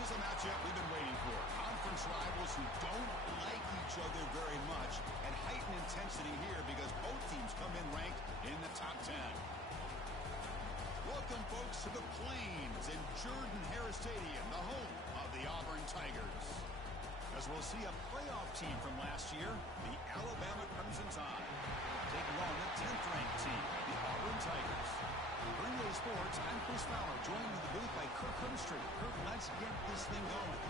This is a matchup we've been waiting for. Conference rivals who don't like each other very much, and heightened intensity here because both teams come in ranked in the top 10. Welcome, folks, to the Plains in Jordan-Hare Stadium, the home of the Auburn Tigers. As we'll see a playoff team from last year, the Alabama Crimson Tide, taking on the 10th-ranked team, the Auburn Tigers. For Relay Sports, I'm Chris Fowler, joined in the booth by Kirk Herbstreit. Kirk, let's get this thing going.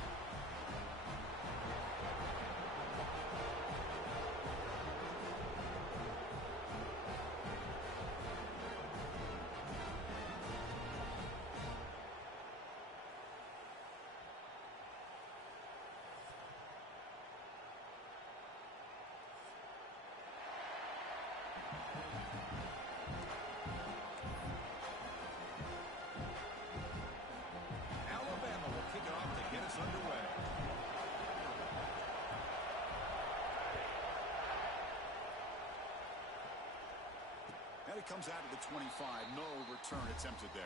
And it comes out of the 25. No return attempted there.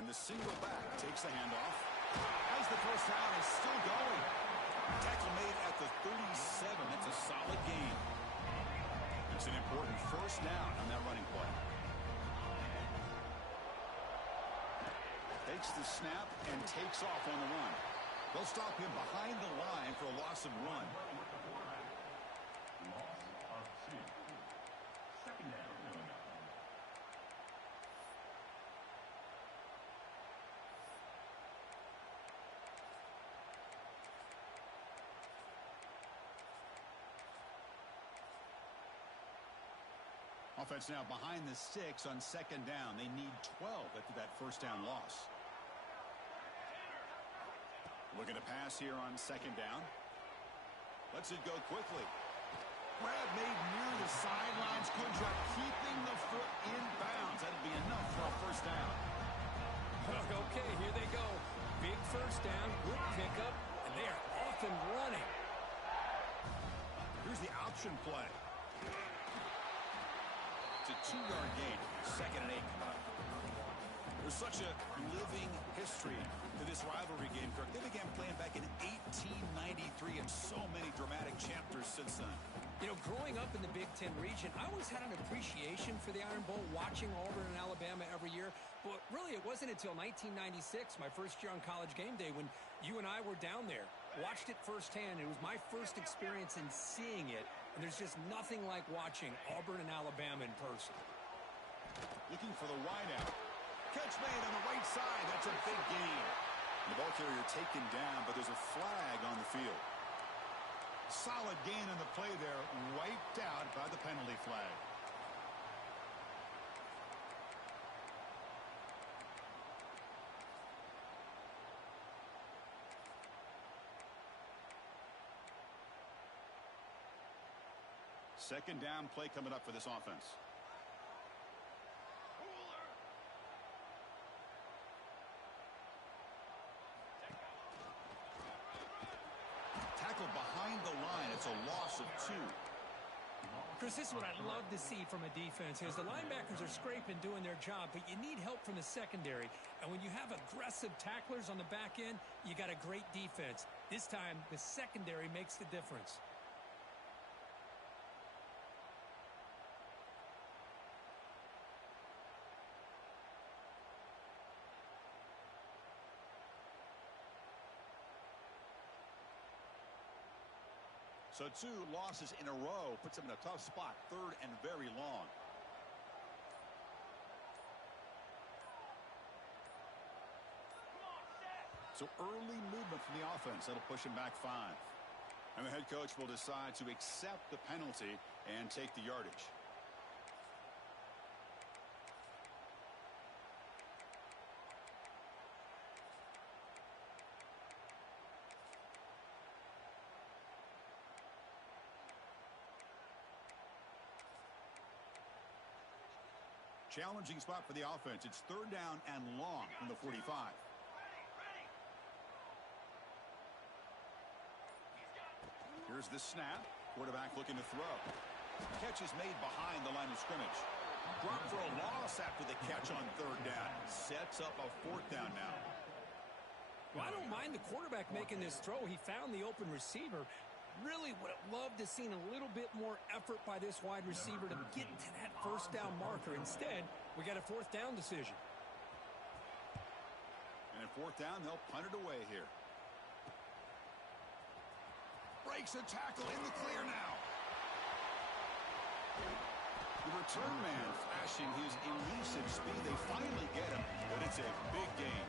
And the single back takes the handoff. As the first down is still going. Tackle made at the 37. That's a solid gain. It's an important first down on that running play. Takes the snap and takes off on the run. They'll stop him behind the line for a loss of 1. Second down. Offense now behind the 6 on second down. They need 12 after that first down loss. Looking to pass here on second down. Lets it go quickly. Grab made near the sidelines. Good job keeping the foot in bounds. That'll be enough for a first down. Okay, here they go. Big first down, good pickup, and they are off and running. Here's the option play. It's a 2-yard gain. Second and 8 come up. There's such a living history to this rivalry game, Kirk. They began playing back in 1893 and so many dramatic chapters since then. You know, growing up in the Big Ten region, I always had an appreciation for the Iron Bowl, watching Auburn and Alabama every year. But really, it wasn't until 1996, my first year on College Game Day, when you and I were down there. Watched it firsthand. It was my first experience in seeing it. And there's just nothing like watching Auburn and Alabama in person. Looking for the wideout. Catch made on the right side. That's a big gain. The ball carrier taken down, but there's a flag on the field. Solid gain on the play there. Wiped out by the penalty flag. Second down play coming up for this offense. Tackle behind the line. It's a loss of 2. Chris, this is what I'd love to see from a defense. As the linebackers are scraping, doing their job, but you need help from the secondary. And when you have aggressive tacklers on the back end, you got a great defense. This time, the secondary makes the difference. So 2 losses in a row puts them in a tough spot. Third and very long. So early movement from the offense. That'll push him back 5. And the head coach will decide to accept the penalty and take the yardage. Challenging spot for the offense. It's third down and long from the 45. Here's the snap. Quarterback looking to throw. Catch is made behind the line of scrimmage. Drop for a loss after the catch on third down. Sets up a fourth down now. Well, I don't mind the quarterback making this throw. He found the open receiver. Really would have loved to seen a little bit more effort by this wide receiver to get to that first down marker. Instead, we got a fourth down decision. And at fourth down, they'll punt it away here. Breaks a tackle in the clear now. The return man flashing his elusive speed. They finally get him, but it's a big gain.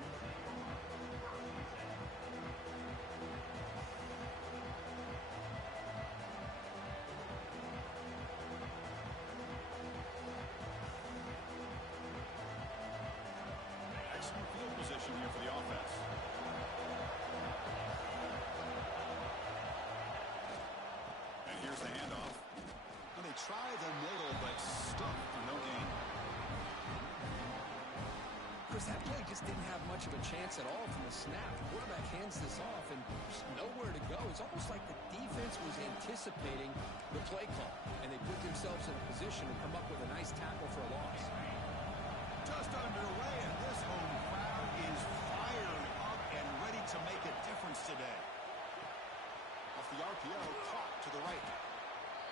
Excellent field position here for the offense. And here's the handoff. And they try the middle, but stuck for no gain. Chris, that play just didn't have much of a chance at all from the snap. The quarterback hands this off, and there's nowhere to go. It's almost like the defense was anticipating the play call, and they put themselves in a position to come up with a nice tackle for a loss. Just underway, and this home crowd is fired up and ready to make a difference today. Off the RPO, caught to the right.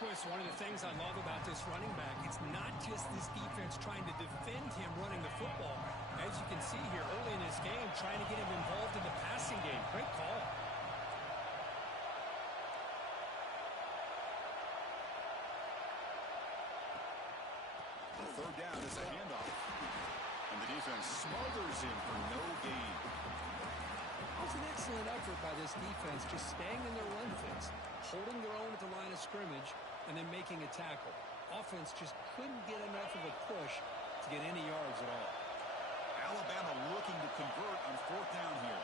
Chris, one of the things I love about this running back, it's not just this defense trying to defend him running the football. As you can see here early in this game, trying to get him involved in the passing game. Great call. Third down is a handoff. And the defense smothers him for no gain. It was an excellent effort by this defense, just staying in their run fits, holding their own at the line of scrimmage, and then making a tackle. Offense just couldn't get enough of a push to get any yards at all. Alabama looking to convert on fourth down here.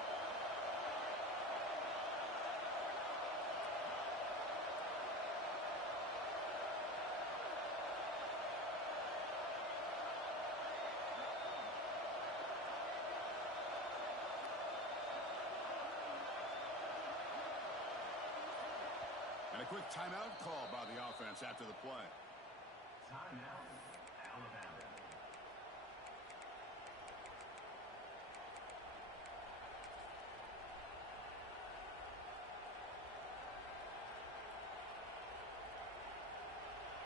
And a quick timeout call by the offense after the play. Timeout, Alabama.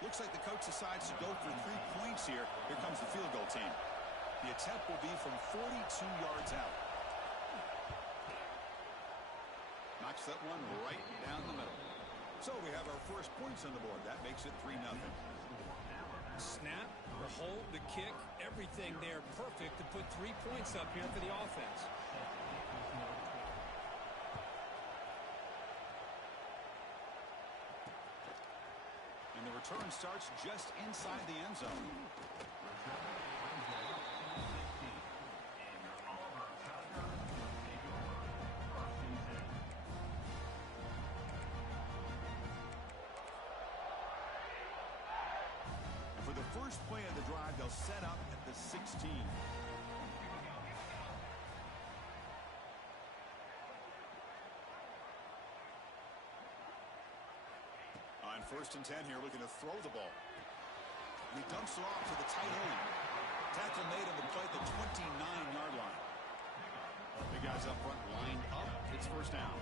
Looks like the coach decides to go for 3 points here. Here comes the field goal team. The attempt will be from 42 yards out. Knocks that one right down the middle. So we have our first points on the board. That makes it 3-0. Snap, the hold, the kick, everything there perfect to put 3 points up here for the offense. And the return starts just inside the end zone. For the first play of the drive, they'll set up at the 16. On 1st and 10 here, looking to throw the ball. And he dumps it off to the tight end. Tackle made on the play at the 29-yard line. The guys up front lined up. It's first down.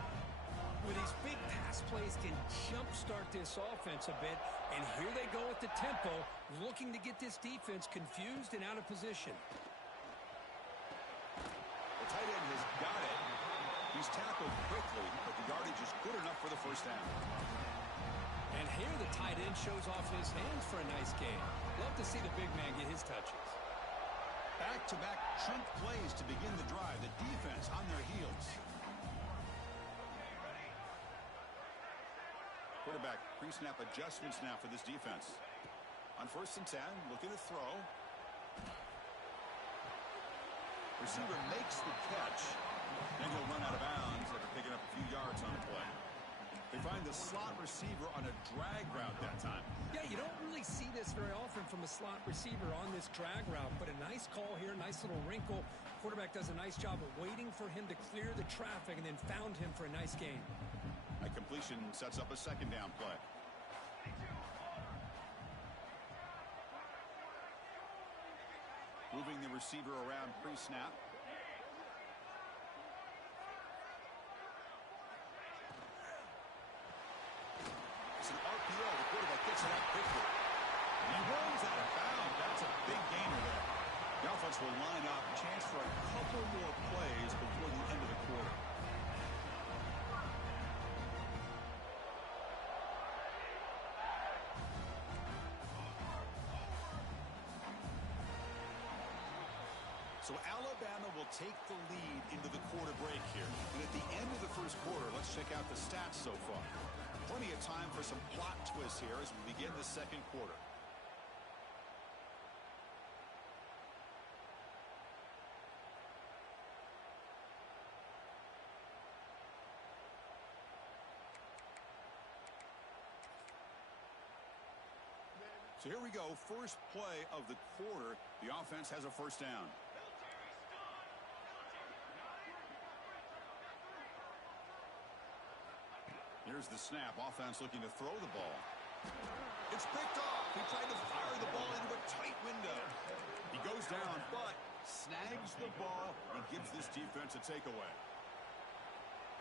With these big pass plays can jumpstart this offense a bit, and here they go at the tempo, looking to get this defense confused and out of position. The tight end has got it. He's tackled quickly, but the yardage is good enough for the first down. And here the tight end shows off his hands for a nice game. Love to see the big man get his touches. Back-to-back chunk plays to begin the drive. The defense on their heels. Quarterback pre-snap adjustments now for this defense. On 1st and 10, looking to throw. Receiver makes the catch. Then he'll run out of bounds after picking up a few yards on the play. They find the slot receiver on a drag route that time. Yeah, you don't really see this very often from a slot receiver on this drag route, but a nice call here, nice little wrinkle. Quarterback does a nice job of waiting for him to clear the traffic and then found him for a nice gain. A completion sets up a second down play. Moving the receiver around pre-snap. It's an RPO. The quarterback gets it out quickly. And he runs out of bounds. That's a big gainer there. The offense will line up. Chance for a couple more plays before the end of the quarter. So Alabama will take the lead into the quarter break here. And at the end of the first quarter, let's check out the stats so far. Plenty of time for some plot twists here as we begin the second quarter. So here we go. First play of the quarter. The offense has a first down. Here's the snap. Offense looking to throw the ball. It's picked off. He tried to fire the ball into a tight window. He goes down, but snags the ball and gives this defense a takeaway.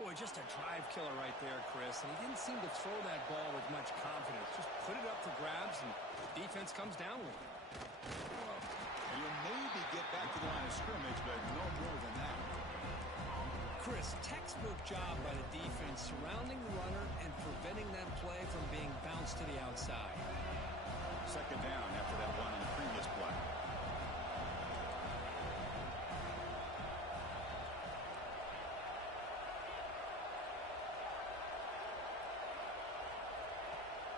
Boy, just a drive killer right there, Chris. And he didn't seem to throw that ball with much confidence. Just put it up for grabs, and the defense comes down with it. And you'll maybe get back to the line of scrimmage, but no more than that. Chris, textbook job by the defense surrounding the runner and preventing that play from being bounced to the outside. Second down after that one on the previous play.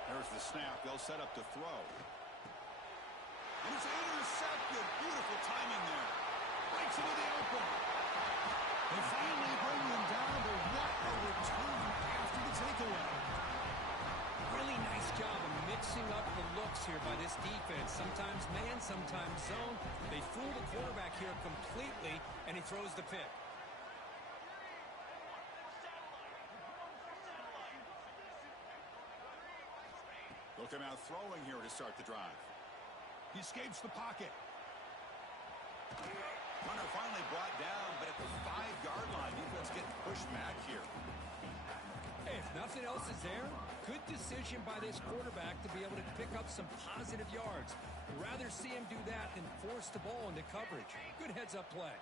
There's the snap. They'll set up to throw. And it's intercepted. Beautiful timing there. Breaks into the open. They finally bring him down, but what a return after the takeaway. Really nice job of mixing up the looks here by this defense. Sometimes man, sometimes zone. They fool the quarterback here completely, and he throws the pick. They'll come out throwing here to start the drive. He escapes the pocket. Runner finally brought down, but at the 5-yard line, defense getting pushed back here. Hey, if nothing else is there, good decision by this quarterback to be able to pick up some positive yards. I'd rather see him do that than force the ball into coverage. Good heads-up play.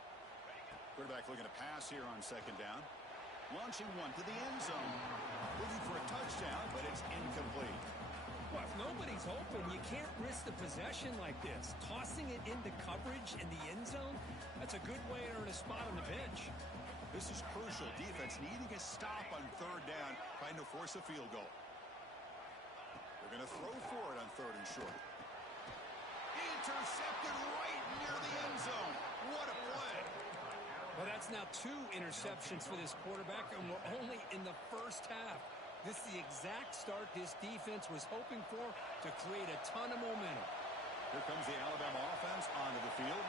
Quarterback looking to pass here on second down. Launching one to the end zone. Looking for a touchdown, but it's incomplete. Well, if nobody's open, you can't risk the possession like this. Tossing it into coverage in the end zone, that's a good way to earn a spot on the bench. This is crucial. Defense needing a stop on third down, trying to force a field goal. They're going to throw for it on third and short. Intercepted right near the end zone. What a play. Well, that's now 2 interceptions for this quarterback, and we're only in the first half. This is the exact start this defense was hoping for to create a ton of momentum. Here comes the Alabama offense onto the field.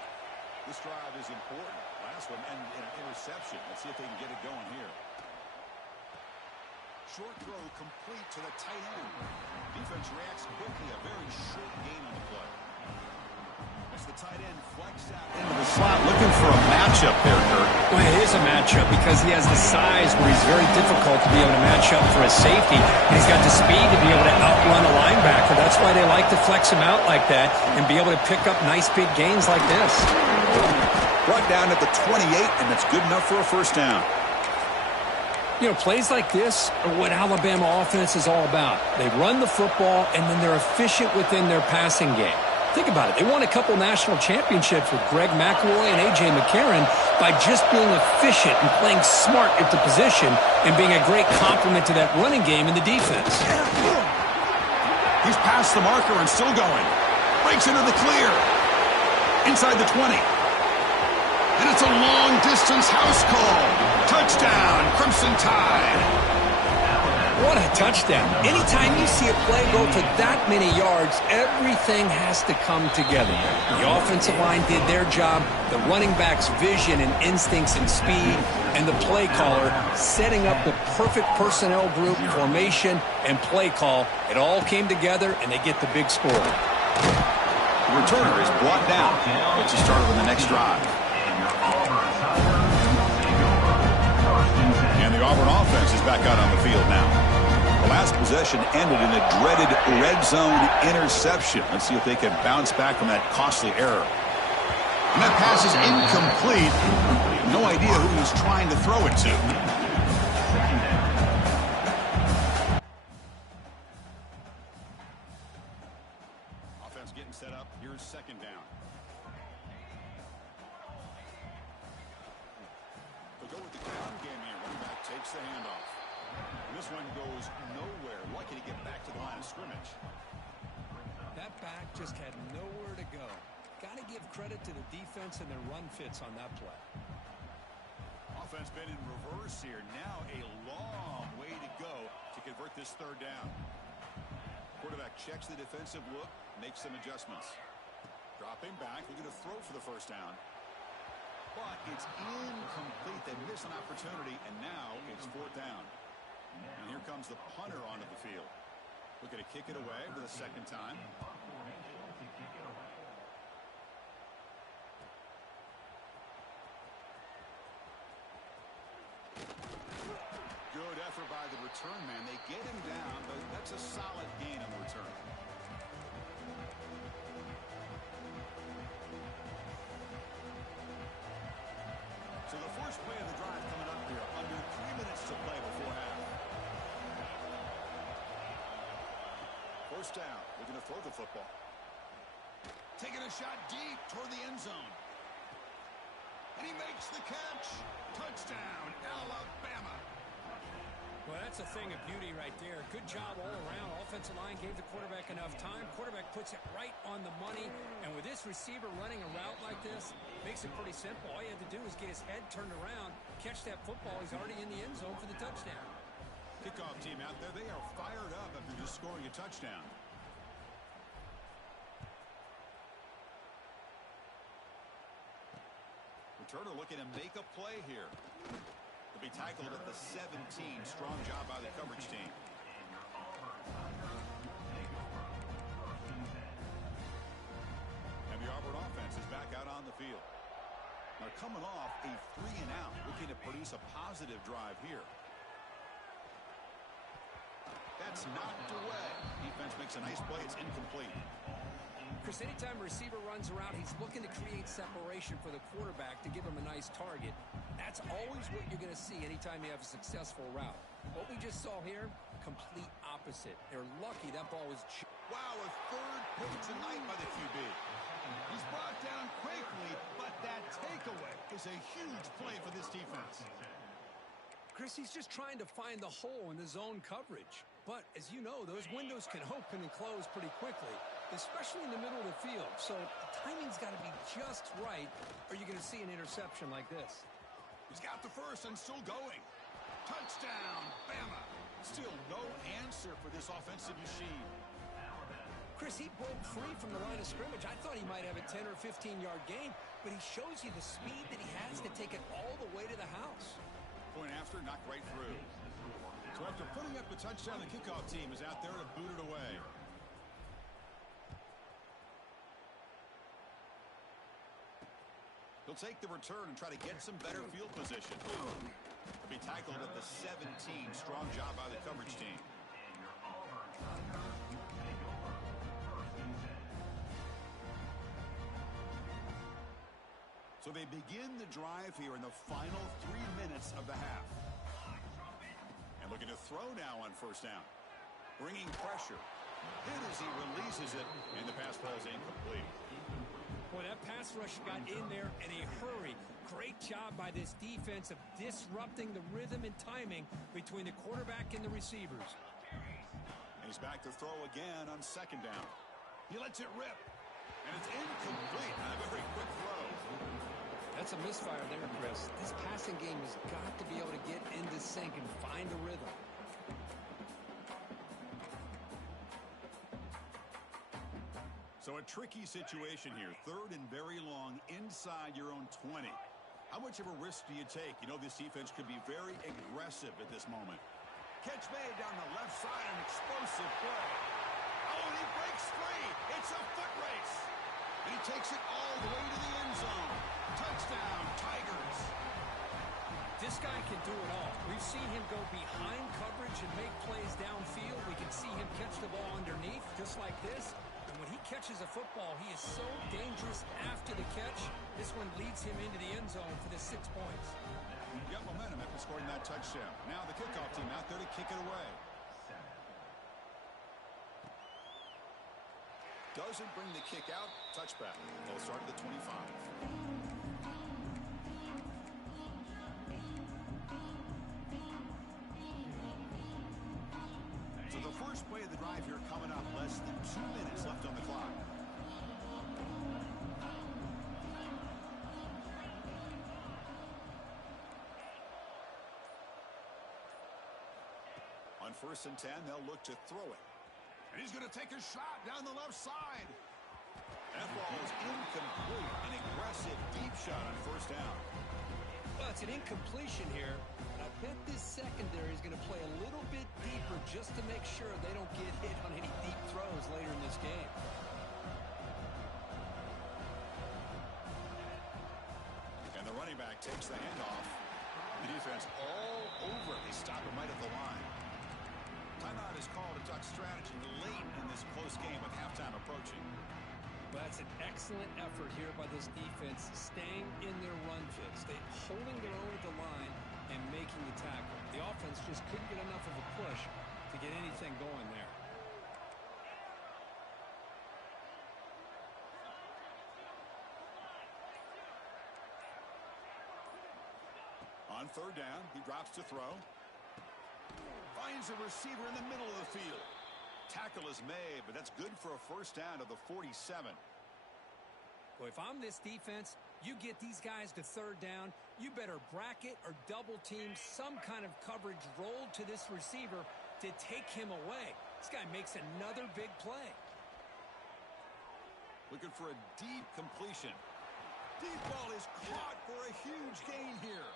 This drive is important. Last one and an interception. Let's see if they can get it going here. Short throw complete to the tight end. Defense reacts quickly. A very short gain on the play. As the tight end flex out into the slot, looking for a matchup there, Kurt. Well, it is a matchup because he has the size where he's very difficult to be able to match up for a safety. And he's got the speed to be able to outrun a linebacker. That's why they like to flex him out like that and be able to pick up nice big gains like this. Brought down at the 28, and that's good enough for a first down. You know, plays like this are what Alabama offense is all about. They run the football, and then they're efficient within their passing game. Think about it. They won a couple national championships with Greg McElroy and A.J. McCarron by just being efficient and playing smart at the position and being a great complement to that running game in the defense. He's past the marker and still going. Breaks into the clear. Inside the 20. And it's a long-distance house call. Touchdown, Crimson Tide. What a touchdown. Anytime you see a play go for that many yards, everything has to come together. The offensive line did their job, the running back's vision and instincts and speed, and the play caller setting up the perfect personnel group, formation, and play call. It all came together, and they get the big score. The returner is blocked out. Let's just start on the next drive. And the Auburn offense is back out on the field now. The last possession ended in a dreaded red zone interception. Let's see if they can bounce back from that costly error. And that pass is incomplete. No idea who he's trying to throw it to. Offense getting set up. Here's second down. They'll go with the ground game here. Running back takes the handoff. This one goes nowhere. Lucky to get back to the line of scrimmage. That back just had nowhere to go. Got to give credit to the defense and their run fits on that play. Offense been in reverse here. Now a long way to go to convert this third down. Quarterback checks the defensive look, makes some adjustments. Dropping back, looking to throw for the first down. But it's incomplete. They miss an opportunity, and now it's fourth down. And here comes the punter onto the field. Looking to kick it away for the second time. Good effort by the return man. They get him down, but that's a solid gain on the return. So the first play of the drive coming up here. Under 3 minutes to play before half. First down. Looking to throw the football. Taking a shot deep toward the end zone. And he makes the catch. Touchdown, Alabama. Well, that's a thing of beauty right there. Good job all around. Offensive line gave the quarterback enough time. Quarterback puts it right on the money. And with this receiver running a route like this, makes it pretty simple. All you have to do is get his head turned around, catch that football. He's already in the end zone for the touchdown. Kickoff team out there. They are fired up after just scoring a touchdown. Returner looking to make a play here. To be tackled at the 17. Strong job by the coverage team. And the Auburn offense is back out on the field. Now coming off a 3-and-out, looking to produce a positive drive here. That's knocked away. Defense makes a nice play. It's incomplete. Chris, anytime a receiver runs around, he's looking to create separation for the quarterback to give him a nice target. That's always what you're going to see anytime you have a successful route. What we just saw here, complete opposite. They're lucky that ball was... Wow, a third pick tonight by the QB. He's brought down quickly, but that takeaway is a huge play for this defense. Chris, he's just trying to find the hole in the zone coverage. But, as you know, those windows can open and close pretty quickly, especially in the middle of the field. So the timing's got to be just right, or you're going to see an interception like this. He's got the first and still going. Touchdown, Bama. Still no answer for this offensive machine. Chris, he broke free from the line of scrimmage. I thought he might have a 10 or 15-yard gain, but he shows you the speed that he has to take it all the way to the house. Point after, knocked right through. So after putting up the touchdown, the kickoff team is out there to boot it away. He'll take the return and try to get some better field position. He'll be tackled at the 17. Strong job by the coverage team. So they begin the drive here in the final 3 minutes of the half. And looking to throw now on first down. Bringing pressure. Hit as he releases it, and the pass falls incomplete. Boy, that pass rush got in there in a hurry. Great job by this defense of disrupting the rhythm and timing between the quarterback and the receivers. And he's back to throw again on second down. He lets it rip. And it's incomplete. Not a very quick throw. That's a misfire there, Chris. This passing game has got to be able to get into sync and find a rhythm. So a tricky situation here. Third and very long inside your own 20. How much of a risk do you take? You know, this defense could be very aggressive at this moment. Catch made down the left side, an explosive play. Oh, and he breaks free. It's a foot race. And he takes it all the way to the end zone. Touchdown, Tigers. This guy can do it all. We've seen him go behind coverage and make plays downfield. We can see him catch the ball underneath, just like this. And when he catches a football, he is so dangerous after the catch. This one leads him into the end zone for the 6 points. You got momentum after scoring that touchdown. Now the kickoff team out there to kick it away. Doesn't bring the kick out. Touchback. They'll start at the 25. So the first play of the drive here coming up. Less than 2 minutes left on the clock. On 1st and 10, they'll look to throw it. And he's going to take a shot down the left side. That ball is incomplete. An aggressive deep shot on 1st down. Well, it's an incompletion here. But I bet this secondary is going to play a little bit deeper just to make sure they don't get hit on any deep throws later in this game. And the running back takes the handoff. The defense all over it. They stop him right at the line. Timeout is called to talk strategy late in this close game with halftime approaching. Well, that's an excellent effort here by this defense, staying in their run fits. They holding their own at the line and making the tackle. The offense just couldn't get enough of a push to get anything going there. On 3rd down, he drops to throw. Finds a receiver in the middle of the field. Tackle is made, but that's good for a 1st down to the 47. Well, if I'm this defense, you get these guys to 3rd down, you better bracket or double team some kind of coverage rolled to this receiver to take him away. This guy makes another big play. Looking for a deep completion. Deep ball is caught for a huge gain here.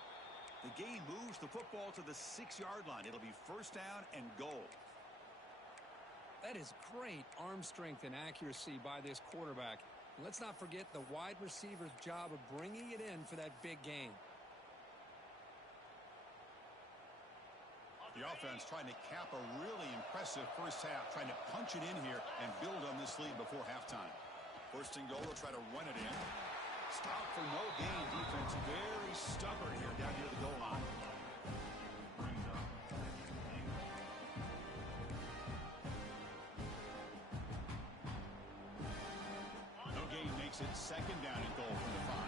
The gain moves the football to the 6-yard line. It'll be 1st down and goal. That is great arm strength and accuracy by this quarterback. And let's not forget the wide receiver's job of bringing it in for that big gain. The offense trying to cap a really impressive 1st half, trying to punch it in here and build on this lead before halftime. 1st and goal, they'll try to run it in. Stop for no gain. Defense very stubborn here down near the goal line. No gain makes it 2nd down and goal from the 5.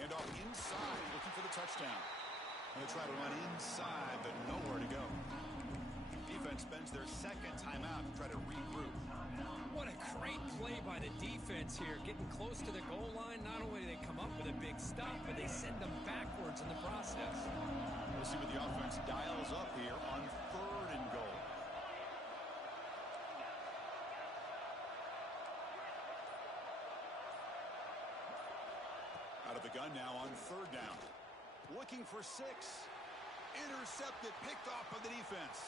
And off inside, looking for the touchdown. They'll try to run inside, but nowhere to go. Defense spends their 2nd timeout to try to regroup. What a great play by the defense here. Getting close to the goal line, not only do they come up with a big stop, but they send them backwards in the process. We'll see what the offense dials up here on 3rd and goal. Out of the gun now on 3rd down. Looking for 6. Intercepted, picked off by the defense.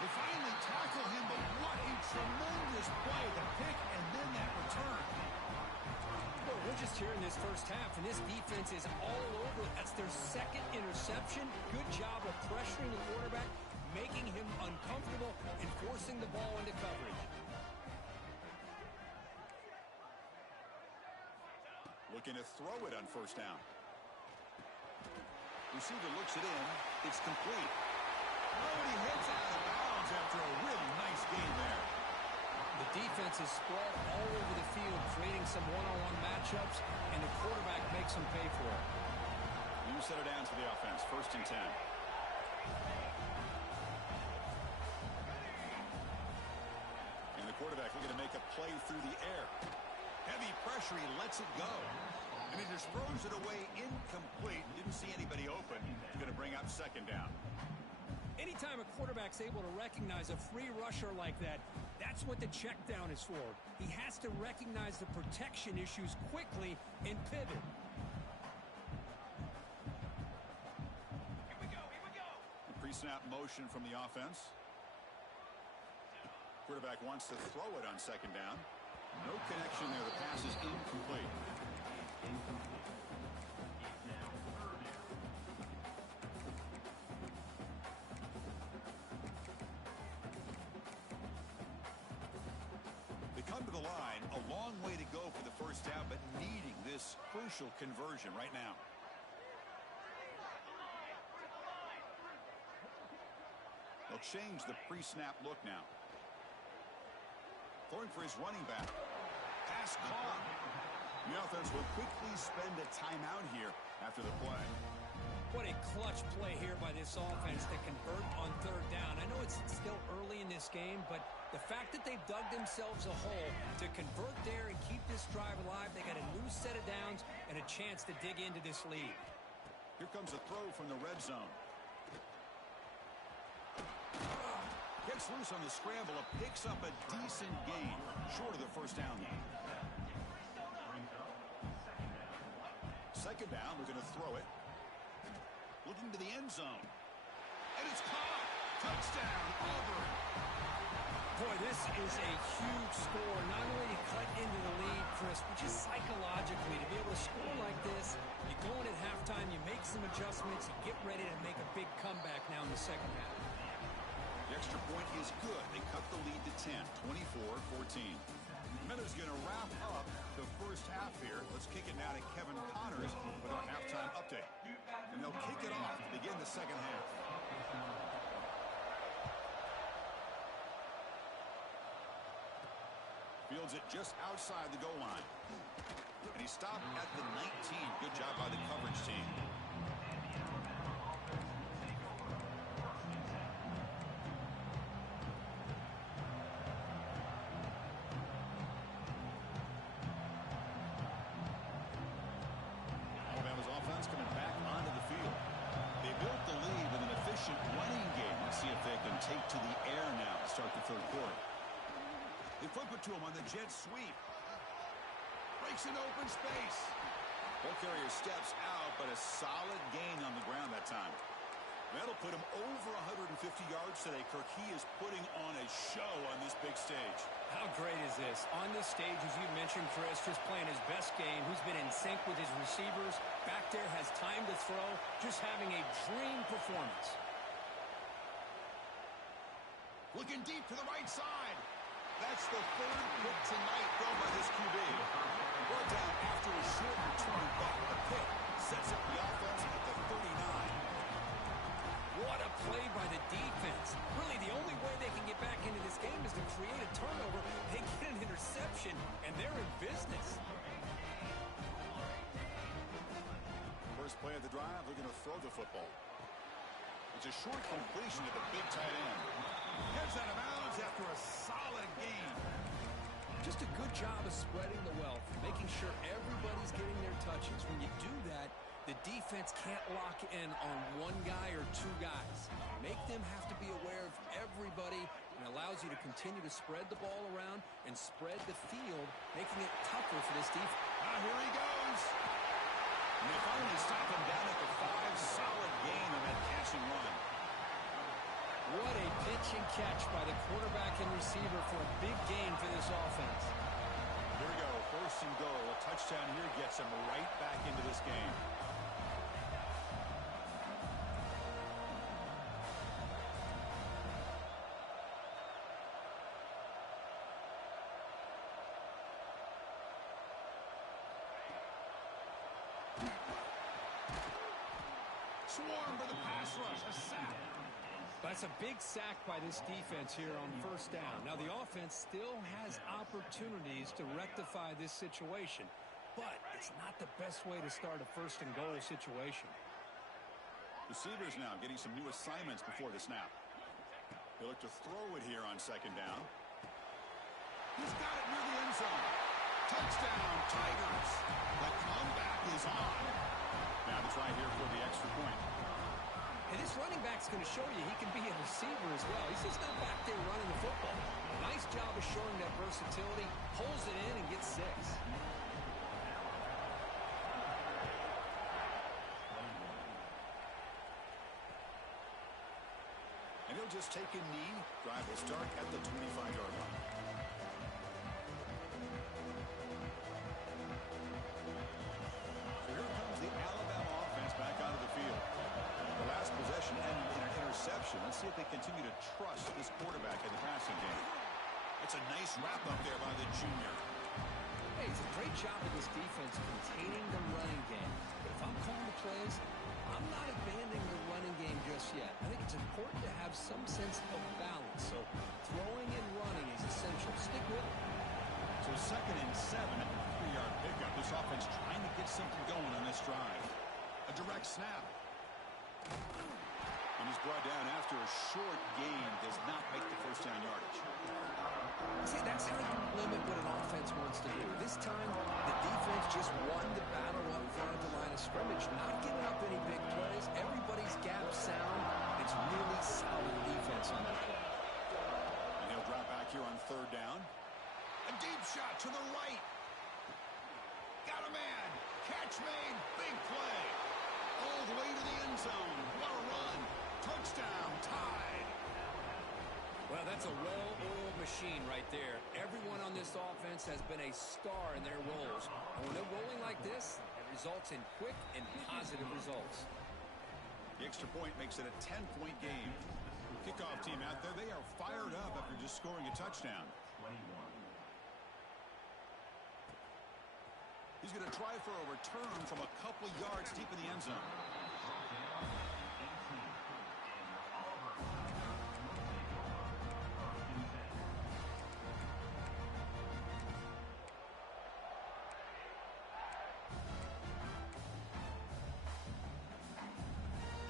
They finally tackle him, but what a tremendous play. The pick and then that return. Well, we're just here in this 1st half, and this defense is all over. That's their 2nd interception. Good job of pressuring the quarterback, making him uncomfortable, and forcing the ball into coverage. Looking to throw it on 1st down. Receiver looks it in. It's complete. Oh, and he heads out of bounds after a really nice game there. The defense is spread all over the field, creating some one-on-one matchups, and the quarterback makes them pay for it. You New set of downs for the offense. 1st and 10. And the quarterback looking to make a play through the air. Heavy pressure. He lets it go. And he just throws it away incomplete. Didn't see anybody open. He's going to bring up 2nd down. Anytime a quarterback's able to recognize a free rusher like that, that's what the check down is for. He has to recognize the protection issues quickly and pivot. Here we go. Pre-snap motion from the offense. Quarterback wants to throw it on 2nd down. No connection there. The pass is incomplete. They come to the line. A long way to go for the 1st down, but needing this crucial conversion right now. They'll change the pre-snap look now. Throwing for his running back. Pass caught. The offense will quickly spend a timeout here after the play. What a clutch play here by this offense to convert on 3rd down. I know it's still early in this game, but the fact that they've dug themselves a hole to convert there and keep this drive alive, they got a new set of downs and a chance to dig into this lead. Here comes a throw from the red zone. Gets loose on the scramble, picks up a decent gain, short of the 1st down. 2nd down, we're going to throw it. Looking to the end zone. And it's caught. Touchdown, Auburn. Boy, this is a huge score. Not only to cut into the lead, Chris, but just psychologically to be able to score like this. You go in at halftime, you make some adjustments, you get ready to make a big comeback now in the 2nd half. The extra point is good. They cut the lead to 10, 24-14. Miller's going to wrap up the 1st half here. Let's kick it now to Kevin Connors with our halftime update. And they'll kick it off to begin the 2nd half. Fields it just outside the goal line. And he stopped at the 19. Good job by the coverage team. Alabama's offense coming back onto the field. They built the lead with an efficient running game. Let's see if they can take to the air now to start the 3rd quarter. They flip it to him on the jet sweep. Breaks an open space. Ball carrier steps out, but a solid gain on the ground that time. That'll put him over 150 yards today. Kirk, he is putting on a show on this big stage. How great is this? On this stage, as you mentioned, Chris, just playing his best game. He's been in sync with his receivers. Back there, has time to throw. Just having a dream performance. Looking deep to the right side. That's the 3rd pick tonight thrown by this QB. Brought down after a short return, but the pick sets up the offense at the 39. What a play by the defense. Really, the only way they can get back into this game is to create a turnover. They get an interception, and they're in business. First play of the drive, they're going to throw the football. It's a short completion to the big tight end. Heads out of bounds after a solid gain. Just a good job of spreading the wealth, making sure everybody's getting their touches. When you do that, the defense can't lock in on one guy or 2 guys. Make them have to be aware of everybody, and allows you to continue to spread the ball around and spread the field, making it tougher for this defense. Here he goes. And they finally stop him down at the 5. Solid gain on that catch and run. What a pitch and catch by the quarterback and receiver for a big gain for this offense. Here we go, 1st and goal. A touchdown here gets him right back into this game. Swarm for the pass rush, a sack. That's a big sack by this defense here on 1st down. Now, the offense still has opportunities to rectify this situation, but it's not the best way to start a 1st and goal situation. Receivers now getting some new assignments before the snap. They look to throw it here on second down. He's got it near the end zone. Touchdown, Tigers. The comeback is on. Now to try here for the extra point. And this running back's going to show you he can be a receiver as well. He's just not back there running the football. Nice job of showing that versatility. Pulls it in and gets 6. And he'll just take a knee. Drive will start at the 25-yard line. So here comes the Alabama offense back onto the field. The last possession ended in an interception. Let's see if they continue to trust this quarterback in the passing game. It's a nice wrap-up there by the junior. Hey, it's a great job of this defense containing the running game. But if I'm calling the plays, I'm not abandoning the running game just yet. I think it's important to have some sense of balance. So throwing and running is essential. Stick with it. So 2nd and 7 at the 3-yard pickup. This offense trying to get something going on this drive. A direct snap. And he's brought down after a short gain. Does not make the first down yardage. See, that's how you limit what an offense wants to do. This time, the defense just won the battle up front of the line of scrimmage, not giving up any big plays. Everybody's gap sound. It's really solid defense on that play. And he'll drop back here on 3rd down. A deep shot to the right. Got a man. Catch made. Big play. All the way to the end zone. What a run. Touchdown. Tied. Well, that's a well-oiled machine right there. Everyone on this offense has been a star in their roles. And when they're rolling like this, it results in quick and positive results. The extra point makes it a 10-point game. Kickoff team out there, they are fired up after just scoring a touchdown. 21. He's going to try for a return from a couple yards deep in the end zone.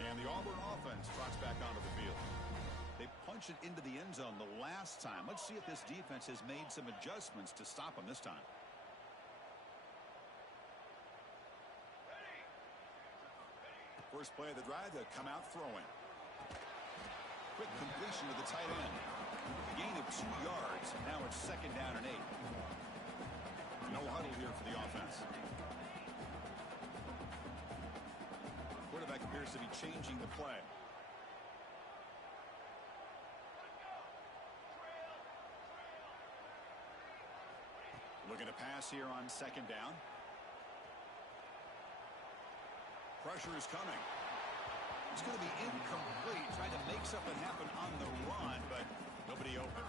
And the Auburn offense trots back onto the field. They punch it into the end zone the last time. Let's see if this defense has made some adjustments to stop them this time. First play of the drive, they'll come out throwing. Quick completion to the tight end. Gain of 2 yards. Now it's 2nd down and 8. No huddle here for the offense. Quarterback appears to be changing the play. Looking to pass here on 2nd down. Pressure is coming. It's going to be incomplete. Trying to make something happen on the run, but nobody open.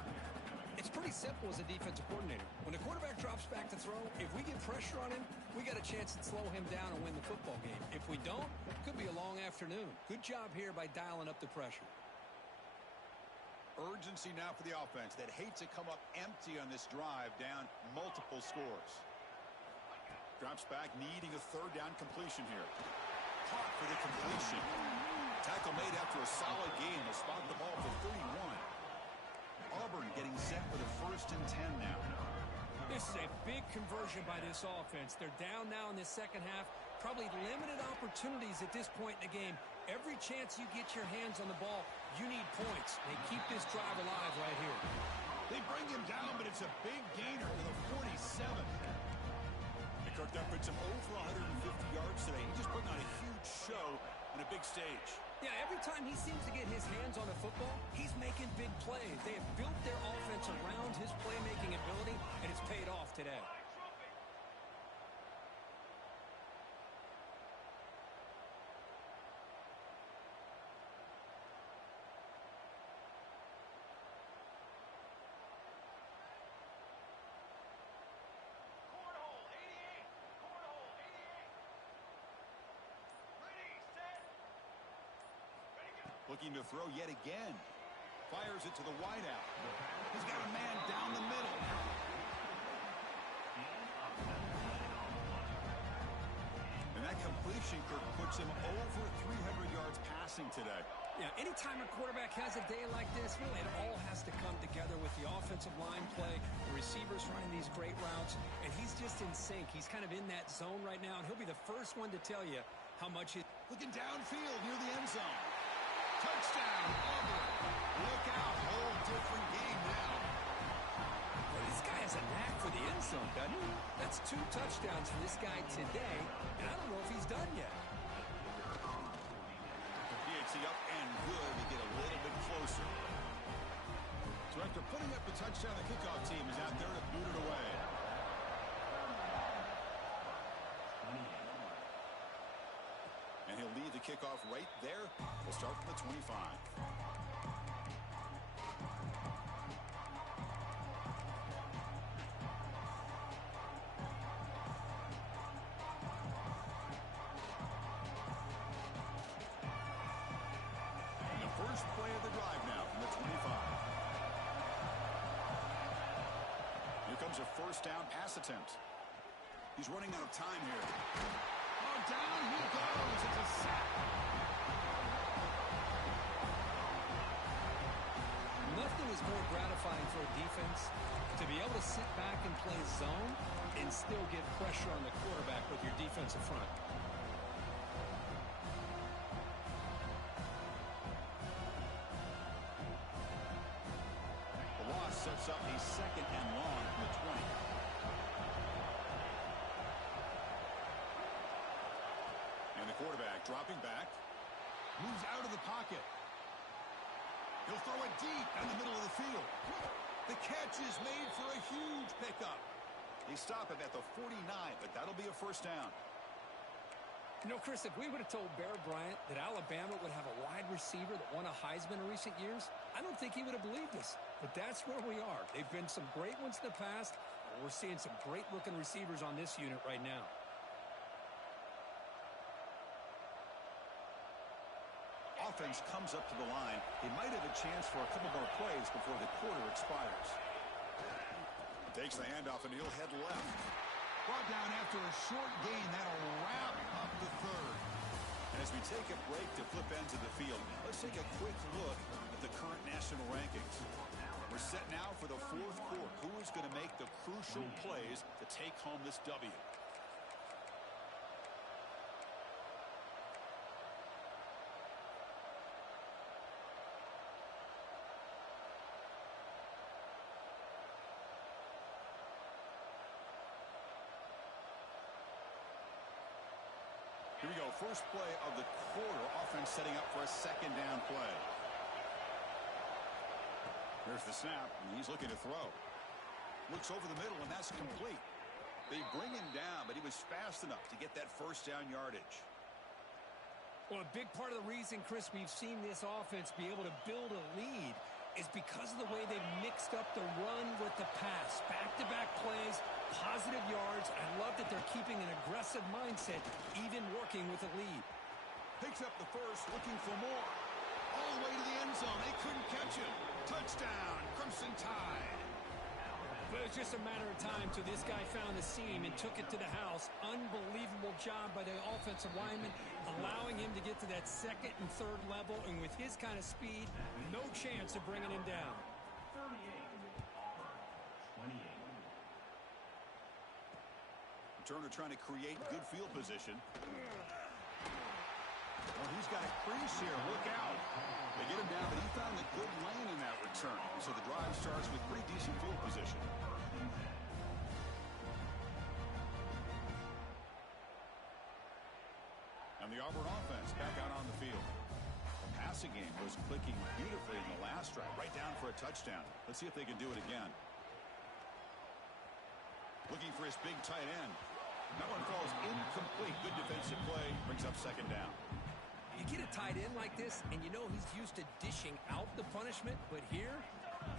It's pretty simple as a defensive coordinator. When the quarterback drops back to throw, if we get pressure on him, we got a chance to slow him down and win the football game. If we don't, it could be a long afternoon. Good job here by dialing up the pressure. Urgency now for the offense that hates to come up empty on this drive, down multiple scores. Drops back, needing a 3rd down completion here. Caught for the completion. Tackle made after a solid game. They'll spot the ball for 31. Auburn getting set for the 1st and 10 now. This is a big conversion by this offense. They're down now in the second half. Probably limited opportunities at this point in the game. Every chance you get your hands on the ball, you need points. They keep this drive alive right here. They bring him down, but it's a big gainer to the 47. Kirk Dufford's over 150 yards today. He's just putting on a huge show on a big stage. Yeah, every time he seems to get his hands on the football, he's making big plays. They have built their offense around his playmaking ability, and it's paid off today. Looking to throw yet again. Fires it to the wideout. He's got a man down the middle. And that That completion, Kirk, puts him over 300 yards passing today. Yeah, anytime a quarterback has a day like this, really it all has to come together with the offensive line play, the receivers running these great routes, and he's just in sync. He's kind of in that zone right now, and he'll be the first one to tell you how much he... Looking downfield near the end zone. Touchdown, Auburn. Look out, whole different game now. Well, this guy has a knack for the end zone, doesn't he? That's 2 touchdowns for this guy today, and I don't know if he's done yet. Up and good to get a little bit closer. So after putting up the touchdown, the kickoff team is out there to boot it away. And he'll lead the kickoff right there. We'll start from the 25. First play of the drive now from the 25. Here comes a first down pass attempt. He's running out of time here. Oh, down he goes. It's a sack. Nothing is more gratifying for a defense to be able to sit back and play zone and still get pressure on the quarterback with your defensive front. Sets up a second and long from the 20. And the quarterback dropping back. Moves out of the pocket. He'll throw it deep down the middle of the field. The catch is made for a huge pickup. They stop him at the 49, but that'll be a first down. You know, Chris, if we would have told Bear Bryant that Alabama would have a wide receiver that won a Heisman in recent years, I don't think he would have believed us. But that's where we are. They've been some great ones in the past, and we're seeing some great-looking receivers on this unit right now. Offense comes up to the line. They might have a chance for a couple more plays before the quarter expires. Takes the handoff, and he'll head left. Brought down after a short gain. That'll wrap up the third. And as we take a break to flip ends of the field, let's take a quick look at the current national rankings. We're set now for the fourth quarter. Who is going to make the crucial plays to take home this W? Here we go. First play of the quarter. Offense setting up for a second down play. There's the snap, and he's looking to throw. Looks over the middle, and that's complete. They bring him down, but he was fast enough to get that first down yardage. Well, a big part of the reason, Chris, we've seen this offense be able to build a lead is because of the way they've mixed up the run with the pass. Back-to-back plays, positive yards. I love that they're keeping an aggressive mindset, even working with a lead. Picks up the first, looking for more. All the way to the end zone. They couldn't catch him. Touchdown, Crimson Tide. But it was just a matter of time till this guy found a seam and took it to the house. Unbelievable job by the offensive lineman, allowing him to get to that second and third level. And with his kind of speed, no chance of bringing him down. 38, Auburn, 28. Turner trying to create good field position. Well, he's got a crease here. Look out. They get him down, but he found a good lane in that return. So the drive starts with pretty decent field position. And the Auburn offense back out on the field. The passing game was clicking beautifully in the last drive, right down for a touchdown. Let's see if they can do it again. Looking for his big tight end. That one falls incomplete. Good defensive play. Brings up second down. You get a tight end like this, and you know he's used to dishing out the punishment, but here,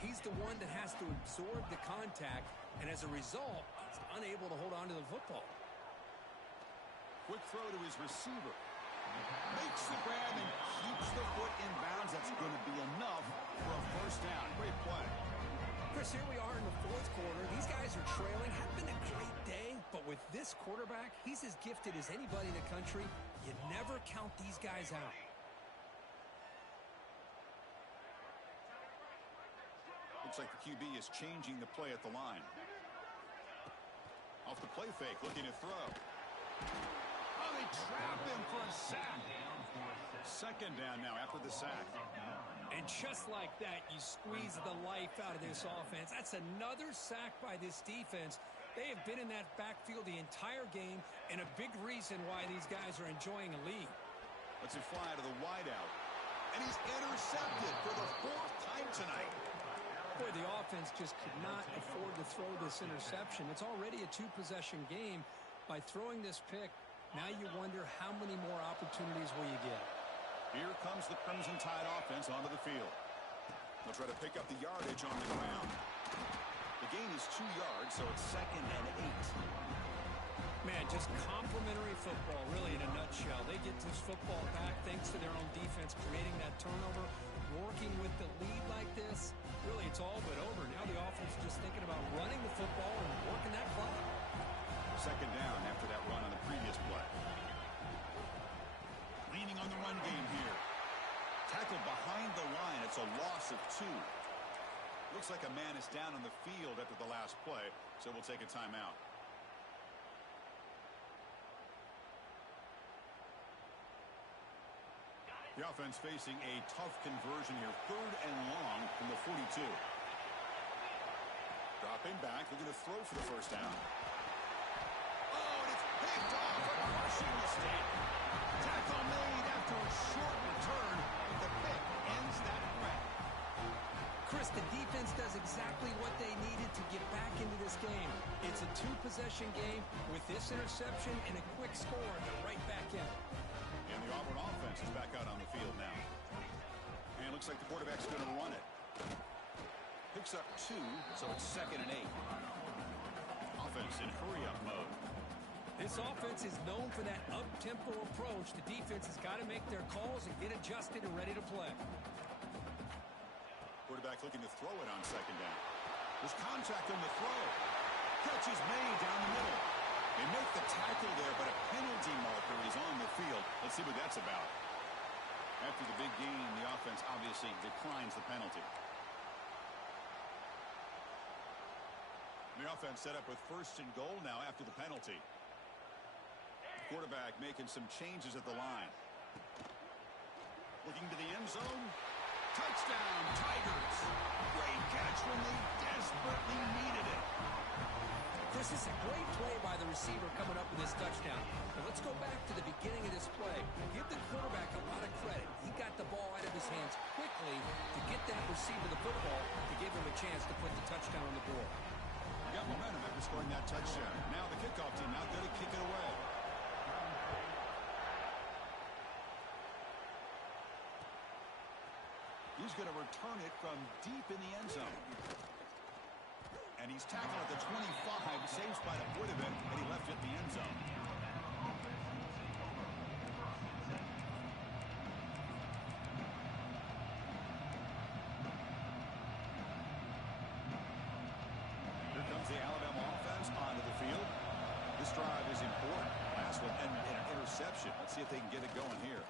he's the one that has to absorb the contact, and as a result, he's unable to hold on to the football. Quick throw to his receiver. Makes the grab and keeps the foot in bounds. That's going to be enough for a first down. Great play. Chris, here we are in the fourth quarter. These guys are trailing. Had been a great day, But with this quarterback, he's as gifted as anybody in the country. You never count these guys out. Looks like the QB is changing the play at the line. Off the play fake, looking to throw. Oh, they trap him for a sack. Second down now after the sack. And just like that, you squeeze the life out of this offense. That's another sack by this defense. They have been in that backfield the entire game, and a big reason why these guys are enjoying a lead. Let's it fly to the wideout. And he's intercepted for the fourth time tonight. Boy, the offense just could not afford to throw this interception. It's already a two-possession game. By throwing this pick, now you wonder how many more opportunities will you get. Here comes the Crimson Tide offense onto the field. They'll try to pick up the yardage on the ground. The gain is 2 yards, so it's 2nd and 8. Man, just complimentary football, really, in a nutshell. They get this football back thanks to their own defense, creating that turnover, working with the lead like this. Really, it's all but over. Now the offense is just thinking about running the football and working that clock. Second down after that run on the previous play. Leaning on the run game here. Tackled behind the line. It's a loss of 2. Looks like a man is down on the field after the last play, so we'll take a timeout. The offense facing a tough conversion here. 3rd and long from the 42. Dropping back, looking to throw for the first down. Oh, and it's picked off. A crushing mistake. Tackle made after a short return, but the pick ends that threat. Chris, the defense does exactly what they needed to get back into this game. It's a two-possession game with this interception and a quick score. They're right back in. And the Auburn offense is back out on the field now. And it looks like the quarterback's going to run it. Picks up 2, so it's 2nd and 8. Offense in hurry-up mode. This offense is known for that up-tempo approach. The defense has got to make their calls and get adjusted and ready to play. Quarterback looking to throw it on 2nd down. There's contact on the throw. Catch is made down the middle. They make the tackle there, but a penalty marker is on the field. Let's see what that's about. After the big gain, the offense obviously declines the penalty. The offense set up with 1st and goal now after the penalty. The quarterback making some changes at the line. Looking to the end zone. Touchdown, Tigers. Great catch when they desperately needed it. Chris, this is a great play by the receiver coming up with this touchdown. But let's go back to the beginning of this play. Give the quarterback a lot of credit. He got the ball out of his hands quickly to get that receiver the football to give him a chance to put the touchdown on the board. Got momentum after scoring that touchdown. Now the kickoff team out there to kick it away. He's going to return it from deep in the end zone. And he's tackled at the 25, saves by the foot of it, and he left it in the end zone. Here comes the Alabama offense onto the field. This drive is important. Last one ended in an interception. Let's see if they can get it going here.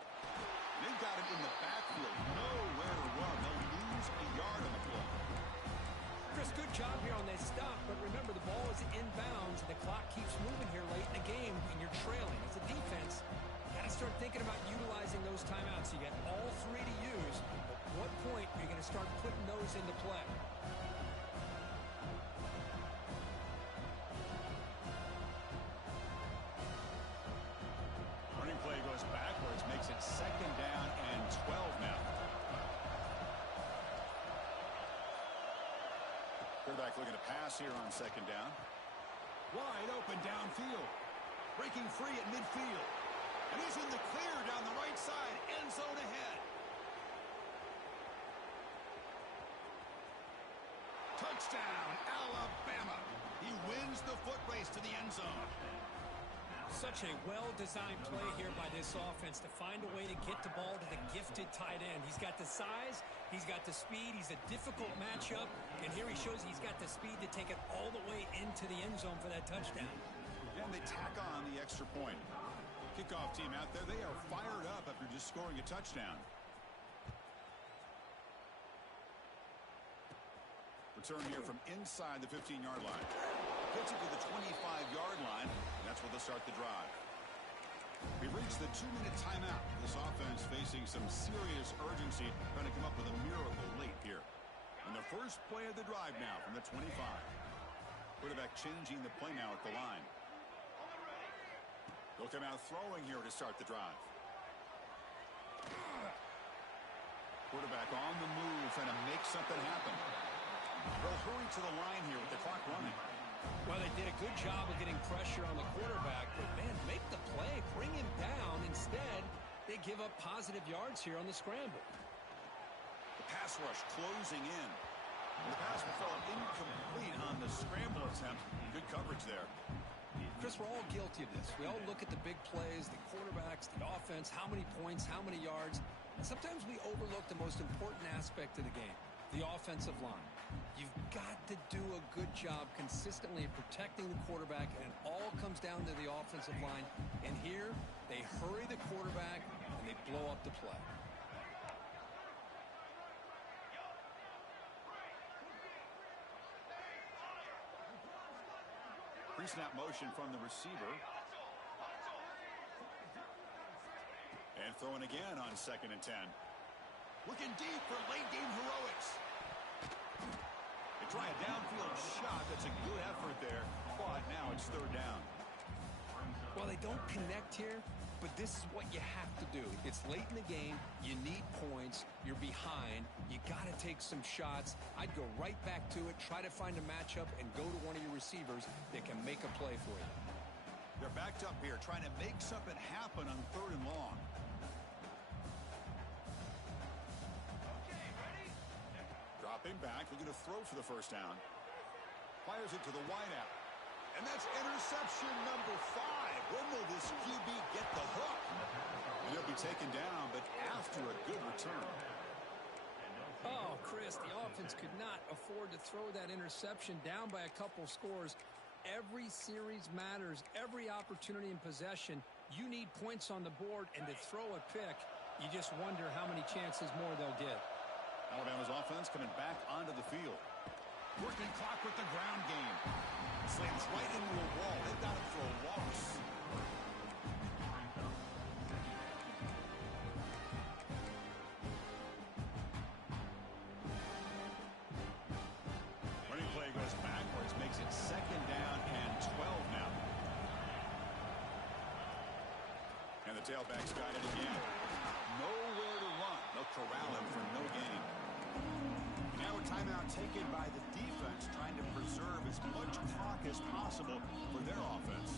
They've got it in the backfield. Nowhere to run. They'll lose a yard on the play. Chris, good job here on that stop, but remember the ball is inbounds and the clock keeps moving here late in the game and you're trailing. As a defense, you got to start thinking about utilizing those timeouts. You got all 3 to use. At what point are you going to start putting those into play? Running play goes backwards, makes it 2nd down and 12 now. Quarterback looking to pass here on 2nd down. Wide open downfield. Breaking free at midfield. And he's in the clear down the right side. End zone ahead. Touchdown, Alabama. He wins the foot race to the end zone. Such a well-designed play here by this offense to find a way to get the ball to the gifted tight end. He's got the size, he's got the speed, he's a difficult matchup, and here he shows he's got the speed to take it all the way into the end zone for that touchdown. and they tack on the extra point. Kickoff team out there, they are fired up after just scoring a touchdown. Return here from inside the 15-yard line. Gets it to the 25-yard line. That's where they'll start the drive. We've reached the 2-minute timeout. This offense facing some serious urgency, trying to come up with a miracle late here. And the first play of the drive now from the 25. Quarterback changing the play now at the line. They'll come out throwing here to start the drive. Quarterback on the move, trying to make something happen. They'll hurry to the line here with the clock running. Well, they did a good job of getting pressure on the quarterback, but, man, make the play, bring him down. Instead, they give up positive yards here on the scramble. The pass rush closing in. And the pass will fall incomplete on the scramble attempt. Good coverage there. Chris, we're all guilty of this. We all look at the big plays, the quarterbacks, the offense, how many points, how many yards. And sometimes we overlook the most important aspect of the game, the offensive line. You've got to do a good job consistently of protecting the quarterback, and it all comes down to the offensive line. And here, they hurry the quarterback, and they blow up the play. Pre-snap motion from the receiver. And throwing again on 2nd and 10. Looking deep for late game heroics. They try a downfield shot. That's a good effort there. But now it's 3rd down. Well, they don't connect here, but this is what you have to do. It's late in the game. You need points. You're behind. You got to take some shots. I'd go right back to it, try to find a matchup, and go to one of your receivers that can make a play for you. They're backed up here, trying to make something happen on 3rd and long. Dropping back, looking to throw for the first down. Fires it to the wideout. And that's interception number 5. When will this QB get the hook? And he'll be taken down, but after a good return. Oh, Chris, the offense could not afford to throw that interception down by a couple scores. Every series matters. Every opportunity in possession, you need points on the board, and to throw a pick, you just wonder how many chances more they'll get. Alabama's offense coming back onto the field. Working clock with the ground game. Slams right into a wall. They've got him for a loss. Running play goes backwards. Makes it 2nd down and 12 now. And the tailback's got it again. Nowhere to run. They'll corral him for no gain. Now a timeout taken by the defense, trying to preserve as much clock as possible for their offense.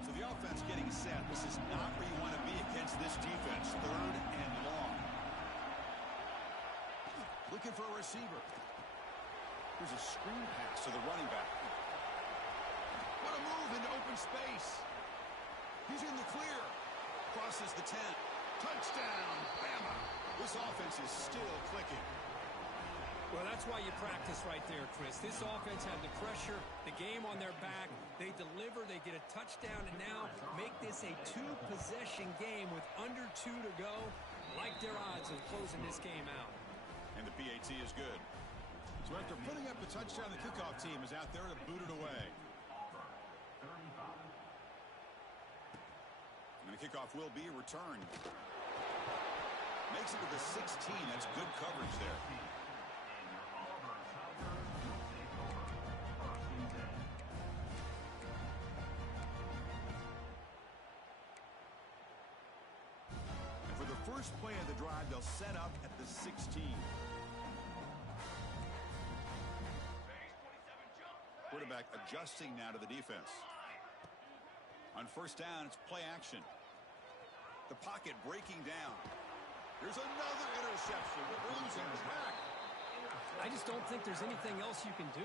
So the offense getting set. This is not where you want to be against this defense. 3rd and long. Looking for a receiver. Here's a screen pass to the running back. What a move into open space. He's in the clear. Crosses the 10. Touchdown, Bama. This offense is still clicking. Well, that's why you practice right there, Chris. This offense had the pressure, the game on their back. They deliver, they get a touchdown, and now make this a 2-possession game with under 2 to go. Like their odds of closing this game out. And the PAT is good. So after putting up the touchdown, the kickoff team is out there to boot it away. And the kickoff will be returned. Makes it to the 16. That's good coverage there. And for the first play of the drive, they'll set up at the 16. Quarterback adjusting now to the defense. On 1st down, it's play action. The pocket breaking down. There's another interception. We're losing track. I just don't think there's anything else you can do.